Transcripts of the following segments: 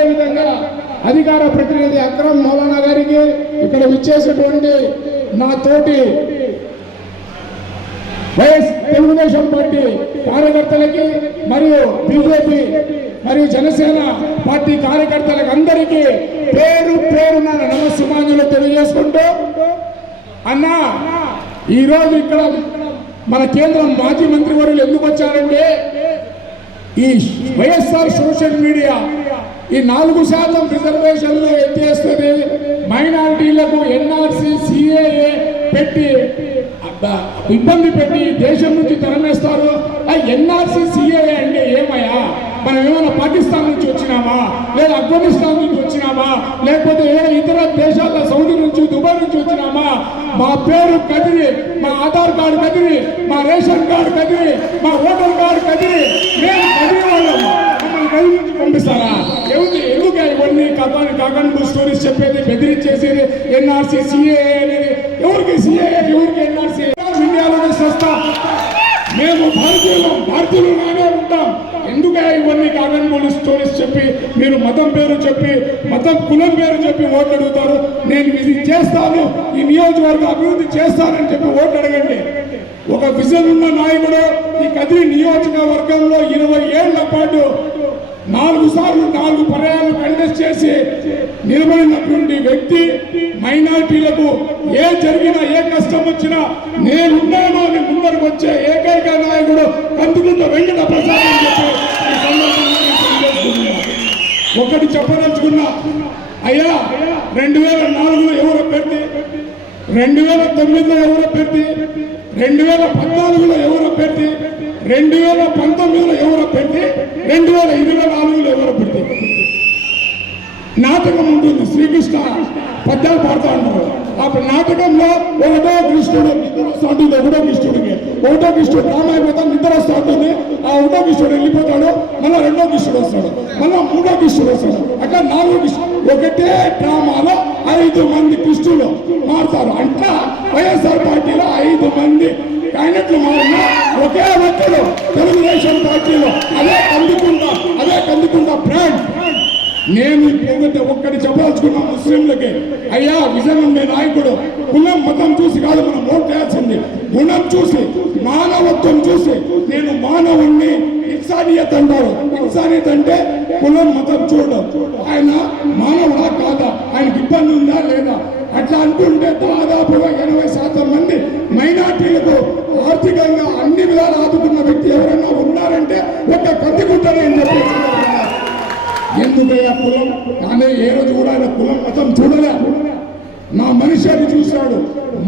అదేవిధంగా అధికార ప్రతినిధి అక్రమ్ మౌలానా గారికి ఇక్కడ విచ్చేసినటువంటి నా తోటి వైఎస్ తెలుగుదేశం పార్టీ కార్యకర్తలకి మరియు బీజేపీ మరియు జనసేన పార్టీ కార్యకర్తలకు అందరికీ పేరు పేరున నమస్సుమాన్యులు తెలియజేసుకుంటూ అన్నా ఈరోజు ఇక్కడ మన కేంద్ర మాజీ మంత్రి వర్యులు ఎందుకు వచ్చారంటే ఈ వైఎస్ఆర్ సోషల్ మీడియా ఈ నాలుగు శాతం రిజర్వేషన్లు ఎత్తేస్తుంది మైనారిటీలకు ఎన్ఆర్సీ సిఏఏ పెట్టి ఇబ్బంది పెట్టి దేశం నుంచి తరమేస్తారు. ఆ ఎన్ఆర్సీ సిఏఏ అంటే ఏమయ్యా? మనం ఏమైనా పాకిస్తాన్ నుంచి వచ్చినామా? లేదా ఆఫ్ఘనిస్తాన్ నుంచి వచ్చినామా? లేకపోతే ఏ ఇతర దేశాల సౌదీ నుంచి దుబాయ్ నుంచి వచ్చినామా? మా పేరు కదిరి మా ఆధార్ కార్డు కదిరి మా రేషన్ కార్డు కదిరి మా ఓటర్ కార్డు కదిరి మేము కదిరి వాళ్ళం మమ్మల్ని చూపిస్తారా నుంచి ఎందుకు ఇవన్నీ కథాన్ని కాకండు స్టోరీస్ చెప్పేది బెదిరించేసేది ఎన్ఆర్సీ సిఏ అనేది. ఎవరికి సిఏ? ఎవరికి ఎన్ఆర్సీ? ఇండియాలోనే సస్తా. మేము భారతీయులు భారతీయులుగానే ఉంటాం. ఎందుకే ఇవన్నీ కాగన్మూలి స్టోరీస్ చెప్పి మీరు మతం పేరు చెప్పి మతం కులం పేరు చెప్పి ఓట్లు అడుగుతారు? నేను ఇది చేస్తాను ఈ నియోజకవర్గ అభివృద్ధి చేస్తానని చెప్పి ఓట్లు అడగండి. ఒక విజన్ ఉన్న నాయకుడు ఈ కదిరి నియోజకవర్గంలో ఇరవై ఏళ్ళ పాటు నాలుగు సార్లు నాలుగు పర్యాలు కంటెస్ట్ చేసి నిలబడినటువంటి వ్యక్తి మైనార్టీలకు ఏ జరిగినా ఏ కష్టం వచ్చినా నేనున్నాను అని ముందరకు వచ్చే ఏకైక నాయకుడు కందుకుంట వెంకట ప్రసాద్ అని చెప్పి ఒకటి చెప్పదలుచుకున్నా. అయ్యా రెండు వేల నాలుగులో ఎవరు అభ్యర్థి? రెండు వేల తొమ్మిదిలో ఎవరు అభ్యర్థి? రెండు వేల పద్నాలుగులో ఎవరు అభ్యర్థి? రెండు వేల పంతొమ్మిదిలో ఎవరు అభ్యర్థి? రెండు వేల ఇరవై నాలుగులో ఎవరు అభ్యర్థి నాటకం ఉంటుంది శ్రీకృష్ణ పద్యాలు పాడుతూ ఉంటారు అప్పుడు నాటకంలో ఒకటో కృష్ణుడు నిద్ర వస్తూ ఉంటుంది ఒకటో కృష్ణుడికి. ఒకటో కృష్ణుడు రామాయపోతా నిద్ర వస్తూ ఉంటుంది ఆ ఒకటో కృష్ణుడు వెళ్ళిపోతాడు మళ్ళీ రెండో కృష్ణుడు వస్తాడు మళ్ళీ మూడో కృష్ణుడు వస్తాడు అక్కడ నాలుగో కృష్ణుడు. ఒకటే డ్రామాలో ఐదు మంది కృష్ణులు మారుతారు. అట్లా వైఎస్ఆర్ పార్టీలో ఐదు మంది క్యాండిడేట్లు మారిన ఒకే తెలుగుదేశం పార్టీలో అదే కందుకుంటా అదే కందుకుంటా బ్రాండ్ నేను ఏదైతే ఒక్కటి చెప్పదలుచుకున్నా ముస్లింలకి. అయ్యా విజన్ ఉండే నాయకుడు. కులం మతం చూసి కాదు మనం ఓట్ చేయాల్సింది గుణం చూసి మానవత్వం చూసి నేను మానవుణ్ణి ఇన్సానియత్ అంటారు. ఇన్సానియత్ అంటే కులం మతం చూడడం. ఆయన మానవుడా కాదా ఆయనకి ఇబ్బంది ఉందా లేదా అట్లా అంటుంటే దాదాపుగా ఎనభై శాతం మంది మైనార్టీలకు ఆర్థికంగా అన్ని విధాలు ఎవరన్నా ఉన్నారంటే ఒక కత్తిగుట్టనే అని చెప్పి ఎందుకయ్యా కులం? కానీ ఏ రోజు కూడా ఆయన కులం మతం చూడలే. చూశాడు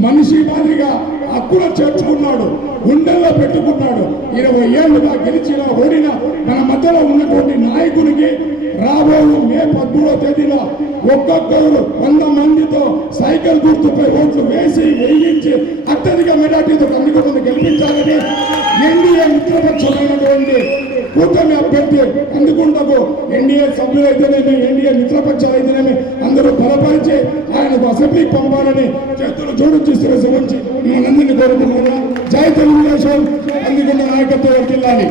మనిషి మాదిరిగా హక్కులు చేర్చుకున్నాడు. గుండెల్లో పెట్టుకున్నాడు. ఇరవై ఏళ్ళుగా గెలిచిన ఓడిన మన మధ్యలో ఉన్నటువంటి నాయకునికి రాబోయే మే పద్మూడో తేదీన ఒక్కొక్కరు వంద మందితో సైకిల్ గుర్తుపై ఓట్లు వేసి వేయించి అత్యధిక మెజార్టీతో కన్నుక ముందు గెలిపించాలని ఎన్డీఏ మిత్రపక్షమైనటువంటి కూటమి అభ్యర్థి అందుకుంటకు ఎన్డీఏ సభ్యులు అయితేనేమి ఎన్డీఏ మిత్రపక్షాలు అయితేనేమి అందరూ బలపరిచి ఆయనకు అసెంబ్లీకి పంపాలని చేతులు జోడించి శిరసు ఉంచి మనందరినీ కోరుకుంటున్నాం. జై తెలుగుదేశం అందుకున్న నాయకత్వం వర్తిల్లాలి.